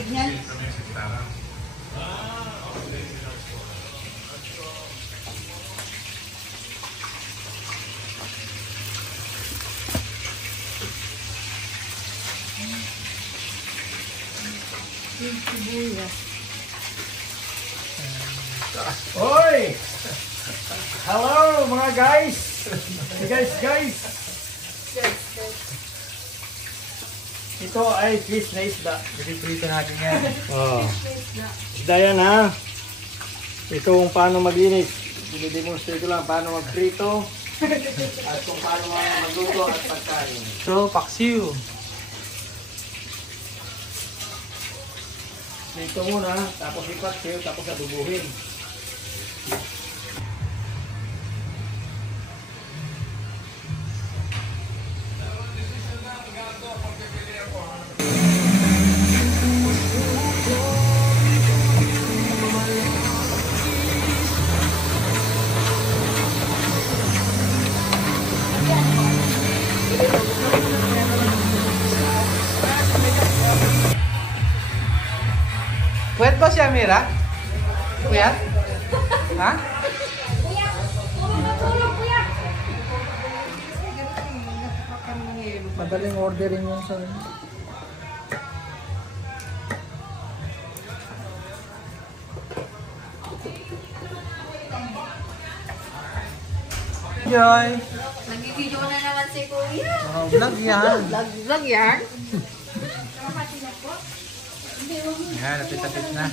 Ganyan. Hoy! Hello mga guys! Guys! Ito ay fish na isda. Piliprito natin yan. Oh. Isda yan ha. Ito kung paano maglinis. Dinidemonstrate ko lang paano magprito. At kung paano magluto at pagkain. So, paksiw. Dito muna, tapos ipaksiw, tapos abubuhin. Pwede ba siya, Mira? Kuya? Ha? Madaling ordering yun sa Joy! Nag-video na naman si Kuya. Oh, vlog yan. Vlog yan? Yan, napit-tapit na.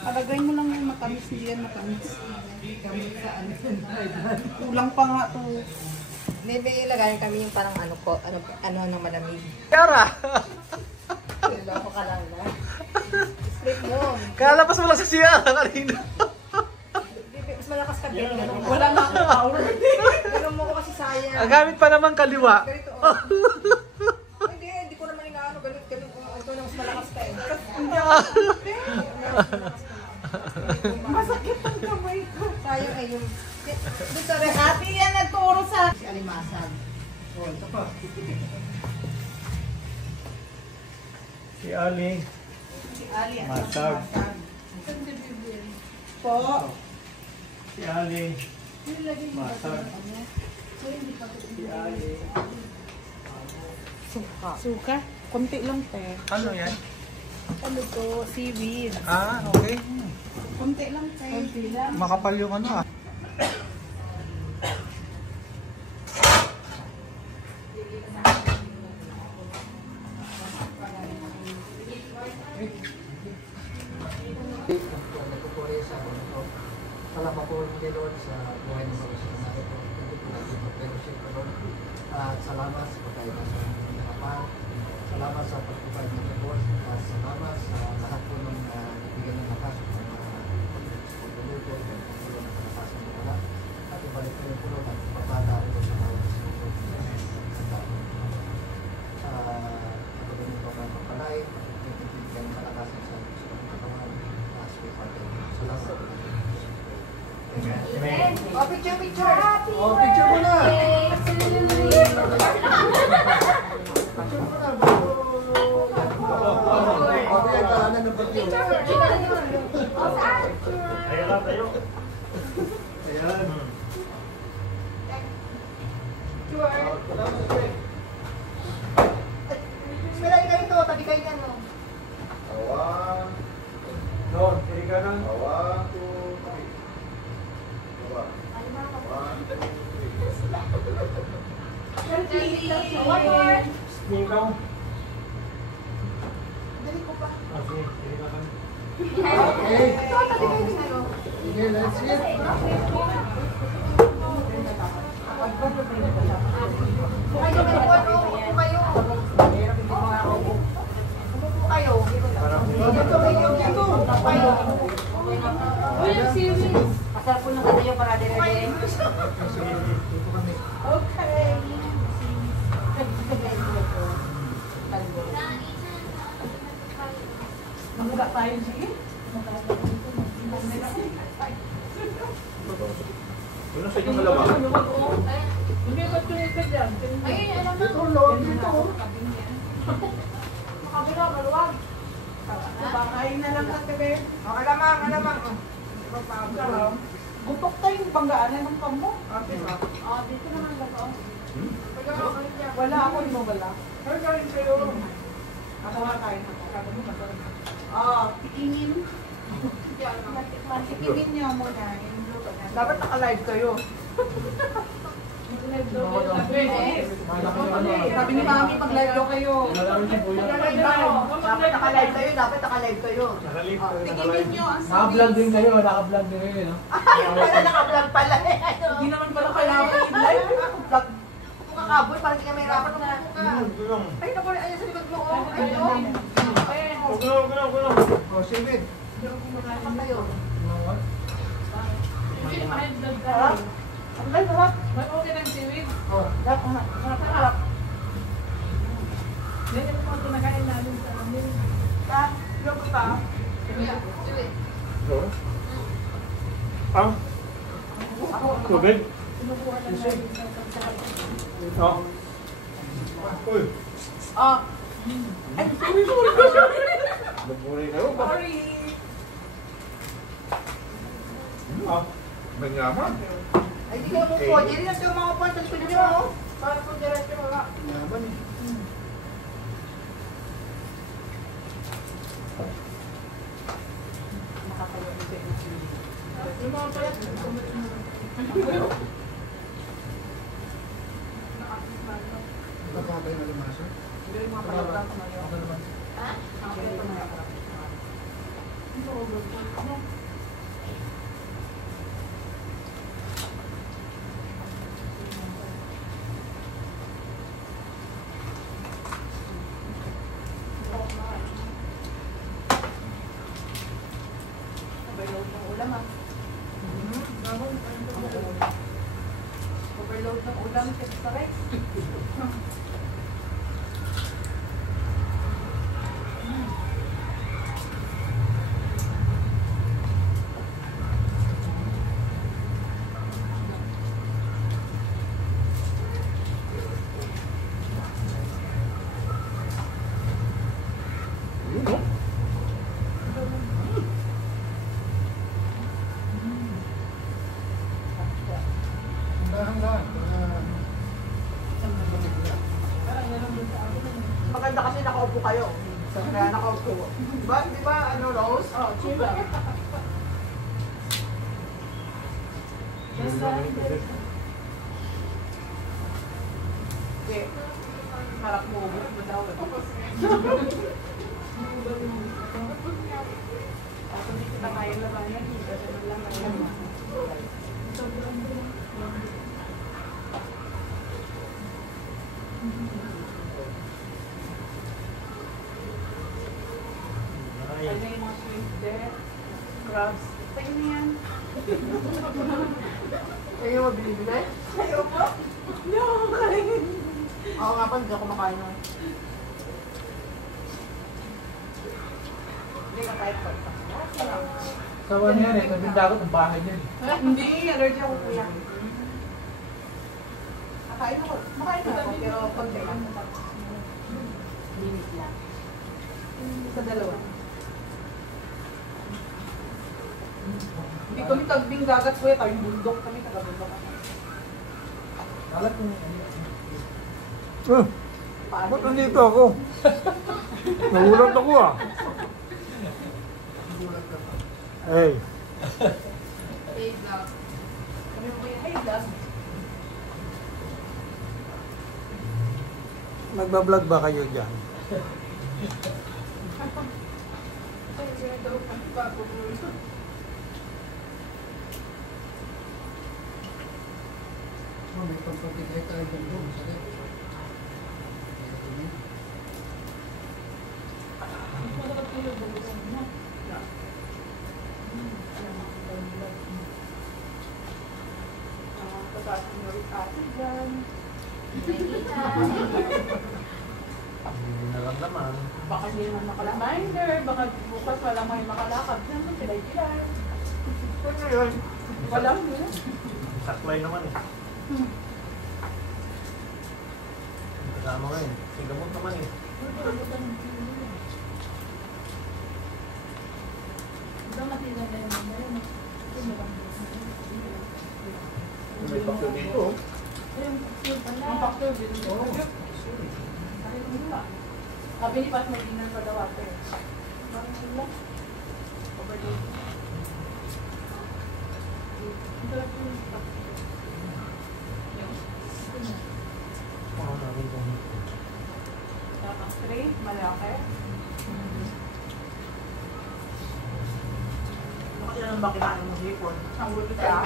Palagay mo lang yung matamis, hindi yan matamis. Kulang pa nga to. Maybe ilagay kami yung parang ano ng malamig. Kara! Loko ka lang na. Split mo. Kalapas mo lang sa siya kanina. Mas malakas ka din. Wala na akong power. Ganun mo ko kasi sayang. Ang gamit pa naman kaliwa. Ganito hindi ko naman inaano. Ganun ko. Ito na mas malakas ka eh. Masakit ang kamay ko. Sayang eh yung... Doon sa Ate yan nagturo sa... Si Alimasag. Oh, ito pa. Si Ali. Si Ali at Masag. Po. Si Ali. Masag. Si Ali. Suka. Suka? Konti lang te. Ano yan? Ano to? Seaweed. Ah, okay. Konti lang te. Konti lang. Makapal yung ano ah. Salamat po kay Lord sa buhay ng mga kasama natin po. Hindi po natin mag-fellowship po Lord. At salamat sa pagkain sa mga kapal. Salamat sa pagpupay ng Lord. At salamat sa lahat po ng bigyan ng lakas sa mga pagluluto at pagpulong ng kalakasan ng wala. At ibalik po yung pulong at papala po sa mga kasunod. Pagpulong po ng papalay, pagpipigyan ng kalakasan sa mga katawan. Salamat. Oh, picture! Oh, picture mo na! Picture mo na! Okay, kalanan ng pagkiyo. Ayan lang tayo. Ayan. Malay kayo to, tabi kayo yan no? Awang. Doon, tiri ka na. Awang, 2, 3. One more. Ikaw. Dali ko pa. Okay, tiri ka na. Okay. Ito, tabi kayo din ano? Sige, let's eat. Kayo, may buwan o. Upo kayo. Upo kayo. Dito kayo. Pasal po ng katayo para dire-dire. Okay. Mamuga tayo sige. Ano sa inyong dalawa? Gutok tayong panggaanan ng kamo. Dito naman lang ako. Wala ako, hindi mo wala. Ako nga kain ako. Tikinin. Tikinin niyo muna. Dapat naka-live kayo. Sabi ni Mami, pag-live daw kayo. Dapat naka-live kayo, dapat naka-live kayo. Nakalip. Tikinin niyo ang Naka-vlog din kayo, naka-vlog din kayo, no? Ayun pala, naka-vlog pala. Hindi naman pala kailangan i-live. Vlog. Kung kakaboy, parang hindi ka may rapat na ka. Ay, naku, ayun sa likod mo. Ay, no. Oh, Simit. Naman kayo. Sarap. Ang live, sarap. Oh, Sarap. Yung ka. Ang? Tubig? Oh. Uy. Ay, sorry. Nagpuri kayo ba? Sorry. Ah. Manyaman. Ay, di kayo mo po. Hindi rin ang mga po. Sa likod niyo. Sorry po, diretso wala. yaman eh. Nakakatay na lumasa. Overload ng ulam ah. Overload ng ulam kasi sa rice. Hanggang. Maganda kasi nakaupo kayo. Kaya nakaupo. Di ba, ano, Rose? Oh, chiba. Okay. Harap mo, daw. Ako hindi kita kaya labanan. Kasi lang naman. Ay. Ano yung mga shrimp there? Crabs. Tayo na yan. Kayo mabili-bili? Ayaw po. No, kain. Oo nga pa, hindi ako kumakain nun. Hindi ka kahit pa. Sawa niya yan eh, tabing dagat ang bahay niya. Hindi, allergy ako kuya. Makain ako. Makain na ako, pero pag kailan mo tapos. Minute lang. Sa dalawa. Hindi kami tagbing dagat kuya, tayong bundok kami, taga-bundok kami. Alam kung Paano? Ba't nandito ako? Nagulat ako ah. Hey. Hey, vlog. Kami mo kuya, hey, vlog. Nagbablog ba kayo dyan? Ay, sila daw kami bago. Oh, may pampatigay tayo dyan doon. Sakit. Pataas mo rin acid dyan. Hindi naramdaman. Baka hindi naman makalaminder, baka bukas wala may makalakad. Naman pilay-pilay. Ano yun? Walang yun. Saklay naman eh. Kasama ko eh. Sigamot naman eh. Ito matila na naman na yun. May factor dito. Ang factor din. Sabi ni Pat, may dinner pa daw ate. Tapos 3, malaki. Kasi lang ba kinain mo hipon? Ang gulo siya.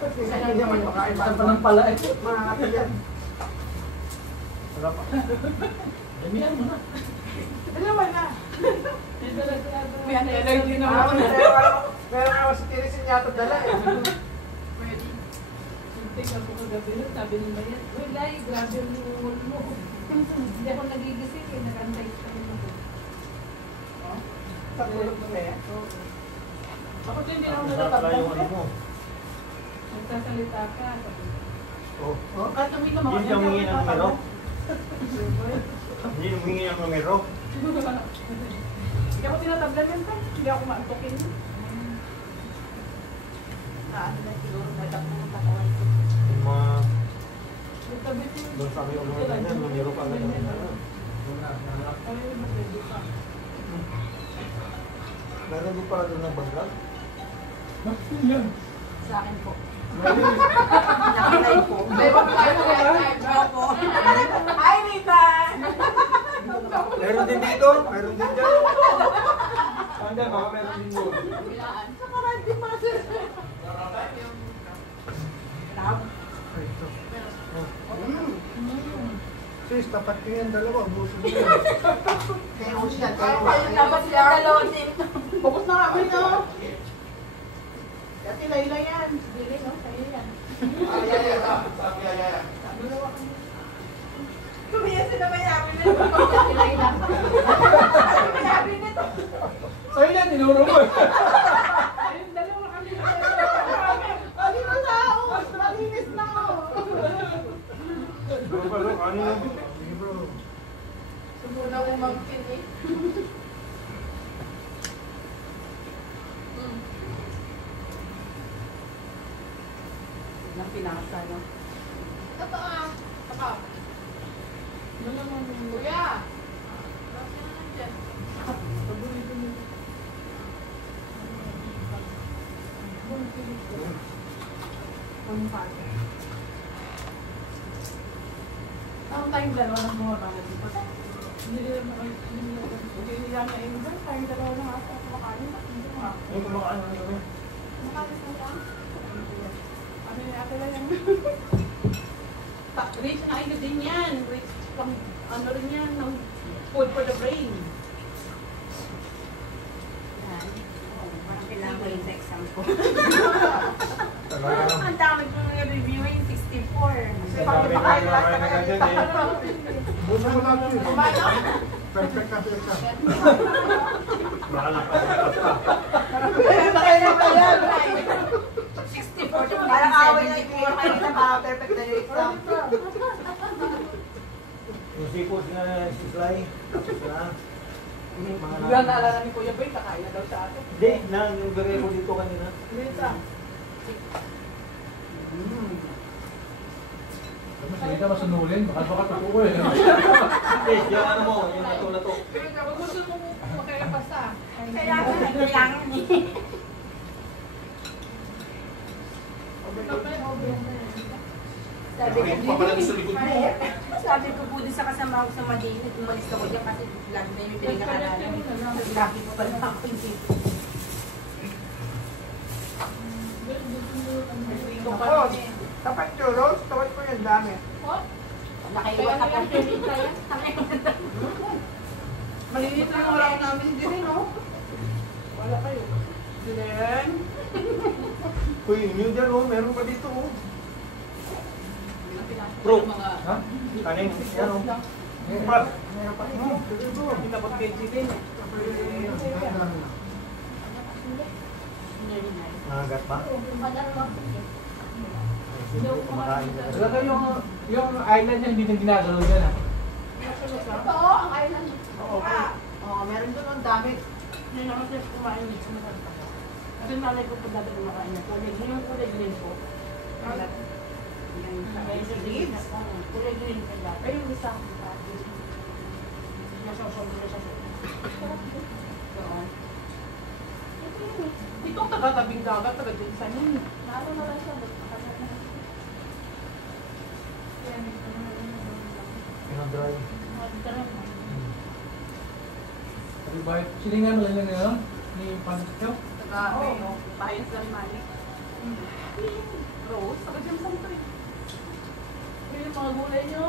Kasi hindi naman makain Saan pa ng pala eh. Makakati yan. Sarap. Damihan mo na. Dalawa na. May allergy na ako. Meron ako sa tirisin niya ito dala eh. Pwede. Tingnan ko kagabi nun, sabi ni Mayan, uy, Lai, grabe yung ulo mo. Hindi ako nagigising eh, nag-antay sa inyo. Sa tulog mo kaya. Ako din, hindi ako Sarap pala yung ano natatabang. mo. Nagsasalita ka, sabi ko. Oh. Kahit tumingin ako, Hindi siya humingi ng numero? Boy. Hindi humingi ng numero? Hindi ako tinatablan yan pa. Hindi ako maantokin. Ano na siguro, natakbo ng katawan ko. Yung mga Nagtabi ko yun. doon sabi ko mga ganyan, numero ka agad. Kami yung matindi pa. Meron din pala doon ng bangka? Bakit yan? Sa akin po. Nakalay po. May pagkain ko yan. po. Hi, Rita! Meron din dito, meron din dyan. Hindi, baka meron din doon. Nakarandi pa sir. Ito. Sis, tapat ko yan dalawa, buso mo yan. Kaya ko siya. Dapat siya dalawa din. Bukos na kami, no? Kasi Layla yan. Dili, no? Sa'yo yan. Tumiya sila may happy nito. Kasi Layla. May happy nito. Sa'yo yan, tinuro mo eh. Ayun, dalawa kami. Ano na tao? Malinis na ako. Bro, bro, ano yun? Bro. Sumuna kong mag-pin eh. Nang pinasa, no? Totoo ah. Totoo. Ano naman yung... Kuya! Bakit na nandiyan? Ang time dalawa ng mga banat di ba? Hindi nila na yung dyan. Time dalawa ng ata. Kumakain na. Yung kumakain na kami. Kumakain na lang. Ano yung ate lang yan? Rich na kayo din yan. Rich pang ano rin yan. ng Food for the brain. Yan. Oo, parang kailangan ko yung sa exam ko. Talaga. Ang dami kong reviewing, 64. Kasi pakipakain lahat na kaya dito. Buso mo lang yun. Perfect na perfect. Baka nakapagpas ka. Pakipakain na kaya. 64 to Parang away na 74. yung kayo sa mga perfect na yung exam. Yung sipos na si Sly, tapos na. Mga Bigla naalala ni Kuya Bay, kakain na daw sa atin. Hindi, nang-gagay ko dito kanina. Rita. Mas hindi ka masunulin, baka totoo eh. Hindi, yung ano mo, yung nato. Rita, kung gusto mo makilapasa. Kailangan eh. Sabi ko po din sa kasama ko sa Madina, umalis ako dyan kasi lagi na yung pinag-aaralan. Lagi ko pala ako dito. Ako, tapat churros, tawad ko yung dami. Nakaiwan ka pa. Maliliit lang ang oras namin din eh, no? Wala kayo. Dilen. Uy, yun dyan oh, meron pa dito oh. Bro, Ha? kanin, yan oh. Pat. Meron pa dito. Pinabot kay Jilin eh. Nagat pa? Kumakain na. Talaga yung island niya, hindi nang ginagalaw dyan ah. Ito, ang island. Oo, meron doon ang dami. Hindi naman siya kumain dito. Kasi malay ko po dati kumakain na kulay. Yung kulay green po. Kalat. Yung sa leaves. Kulay green po dati. Ay, yung isang dati. Nasasawag na siya. Doon. Itong taga-tabing dagat, taga-dinsan yun. Naroon na lang siya. Pinag-dry. Sabi ba, silingan mo lang ngayon? Ni Pancho? Oo. Bayan sa Malik. Rose, taga-dinsan to eh. Yung mga gulay nyo.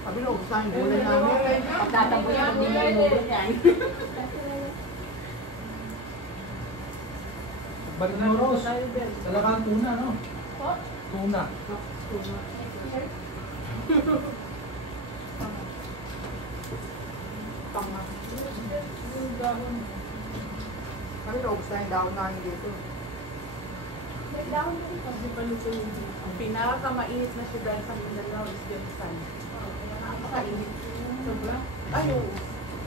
Sabi na, ubusan yung gulay namin. Pagtatabo yan, hindi mo lulog yan. Balik mo, Rose. Talagang tuna, no? Tuna. Tama. Yung dahon. Sabi na, ubusan yung dahon namin dito. Kasi paluto yung Ang pinakamainit na syudad sa Mindanao is Jensan. Napakainit. sobra. Ay, oo.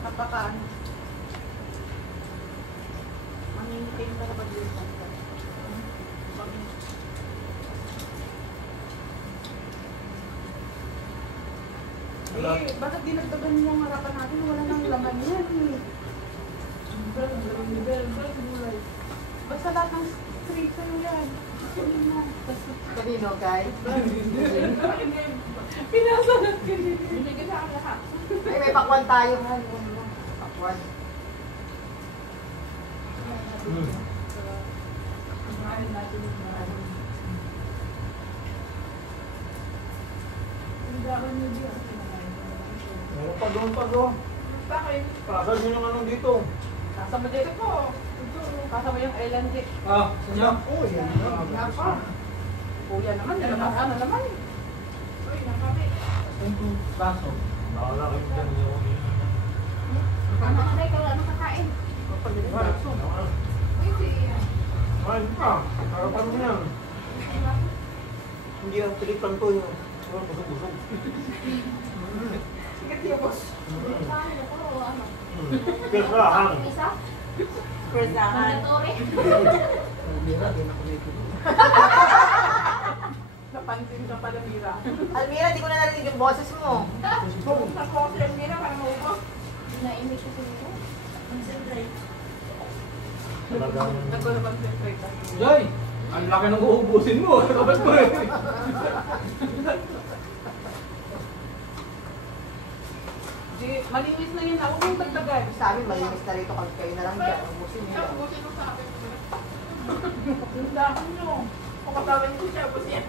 Napaka-ano. Mangingitin ka na pag-Jensan ka. Eh, bakit dinagdagan niyo ang harapan natin? Wala nang laman yan eh. Basta lahat ng street sa'yo yan. Kunin mo. Kanino, guys? Pinasalat ka din. Binigyan sa akin lahat. Ay, may pakwan tayo. Pakwan. Kumain natin yung dahon. Yung dahon nyo diyan. Meron pa doon pa doon. Bakit? Pasal nyo yung anong dito. Kasama dito po. Kasama yung island dito. Ah, sanyo? Oh, yan. Napa. Kuya naman, nilabas na naman. Uy, nakapit. Ito, baso. Bahala kayo dyan. Ano ka ikaw, ano kakain? Ay, pa. Harapan mo yan. Hindi ang tilipan ko yung busog-busog. Sige, tiyo, boss. Kirsahan. Persahan. Mira, di na ko nakikita. Napansin ka pala, Mira. Almira, di ko na narinig yung boses mo. Ako, Mira, parang maubos. Talagang Nagko-concentrate lang. Joy! Ang laki ng uubusin mo. Kapag mo eh. Di, malinis na yun. Huwag mong dagdagan. Sa amin, malinis na rito kasi kayo na lang dyan. Ubusin nyo lang. mo sa akin. Yung dahon nyo. Kung katawan niyo siya, bus yan.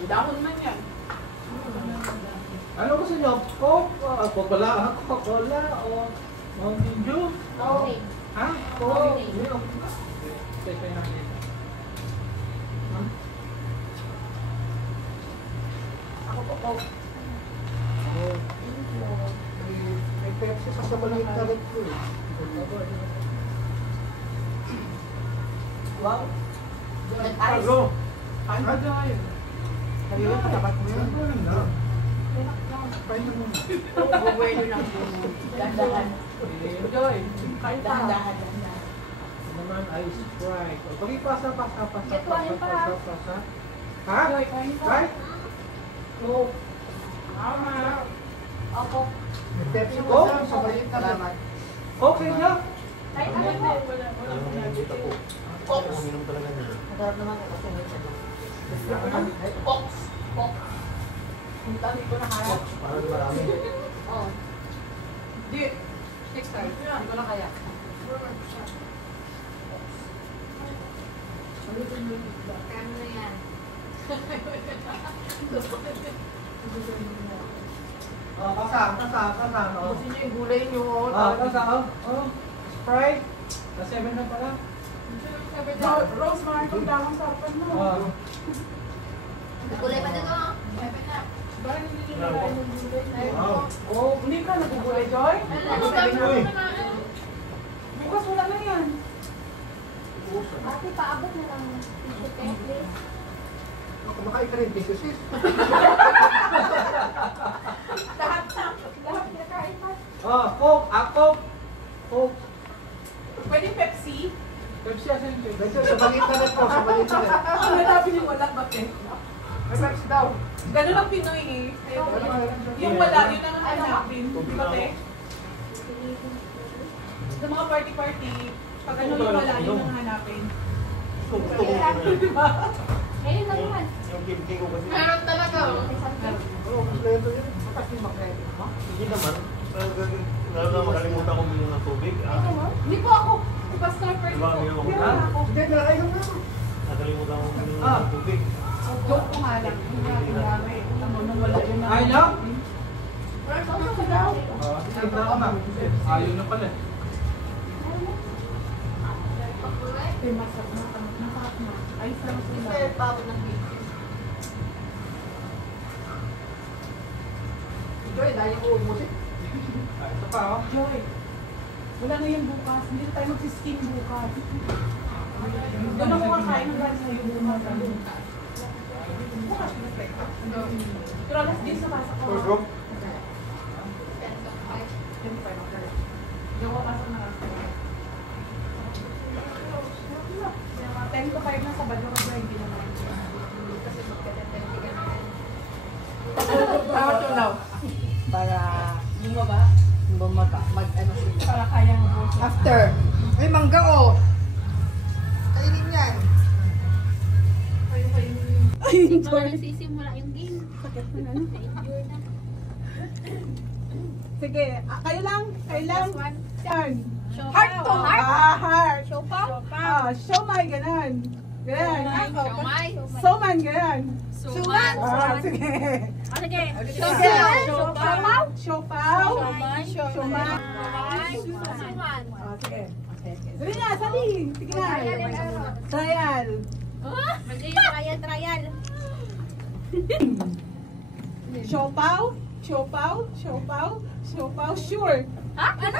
Yung dahon man yan. Ano gusto nyo? Coke? Coca-Cola? Coca-Cola? O Mountain Dew? Ha? Coke? Take na natin. Ako po, oh. May Pepsi pa sa maliit na rin ko eh. Wow. Nag-ice. Go. Kain ba dyan? Sabi mo, patapat mo yun. Bubuelo lang po. Dandahan. Joy, kain pa. Dandahan. Ito naman ay Sprite. O, pagipasa. Ha? Joy, kain pa. Right? Coke. Mama. May Pepsi pa Coke? sa maliit na rin. Salamat. Coke sa inyo? Alam mo na dito po. Uminom talaga nito. Masarap naman kasi may ano. Dali ko na kaya. Parang marami. Di. Next time. Hindi ko na kaya. Kasa. Ubusin nyo yung gulay nyo. Kasa. Sprite. Sa 7 na pala. Rosemary, kung damang sarpan mo. Kulay pa dito. Parang hindi nyo nalain yung gulay. Wow. Oh, hindi ka nagugulay, Joy? Uy. Bukas wala na yan. Ate, paabot na lang. Please. Kumakain ka rin, Jesus sis. Lahat kinakain pa. Coke. Coke. Pwede mo, sa maliit na. Ang hanapin yung wala, bakit? May Pepsi daw. Ganun ang Pinoy eh. Yung wala, yun ang hanapin. Bakit? Sa mga party-party, pag ano yung wala, yun ang hanapin. Gusto ko yun. Diba? Ngayon lang naman. Yung kimchi ko kasi. Meron talaga. Oo, kompleto yun. Kapag yung mag-ready mo. Hindi naman. Lalo na makalimutan ko minum ng tubig. Hindi po ako. Basta first Diba, po. minum ako. Hindi wala ako. Hindi, nalakay mo na. Nakalimutan ko minum ng tubig. Joke ko nga lang. Hindi grabe. Ano, nung wala yun na. Ay, no? Ano daw? Siyempre ako na. Ayaw na pala. Ay, masarap na. Masarap na. Ay, sarap sila. Hindi, pabot ng cake. Joy, dahil ko umusin. Ay, ito pa, oh. Joy, wala na yung bukas. Hindi na tayo mag-skin bukas. Doon ako kakain ng guys sa'yo bukas. Bukas, respect. Pero alas 10 sa pasok ko. First room? Hindi ako pasok na kasi. 10 to 5 na Sabado kasi hindi naman. Kasi magka-10 na. Tawag to now. Para Bumaba. mag-ano sila. Para kayang bukas. After. Ay, mangga oh. Kainin yan. Ikaw na nagsisimula yung game. Sakit mo na. Na-endure na. Sige, kayo lang. Last one. Yan. Heart to heart. Heart. Siopaw. Siomay, ganun. Ganun. Siomay. Soman, ganun. Suman. Sige. Sige. Siopaw. Siopaw. Siopaw. Siomay. Siomay. Suman. Sige. Sige na, sabihin. Sige na. Trial. Trial. Siopaw. Siopaw. Siopaw. Siopaw. Sure. Ha? Ano?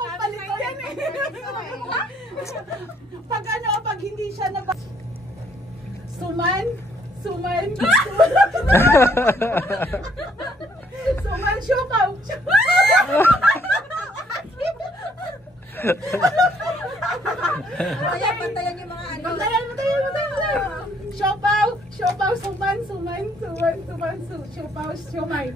Papalit ko yan eh. Pag ano, pag hindi siya na Suman. Suman. Suman, siopaw. Pantayan yung mga ano. Bantayan. Siopaw. Siopaw, suman. Siopaw, siomay.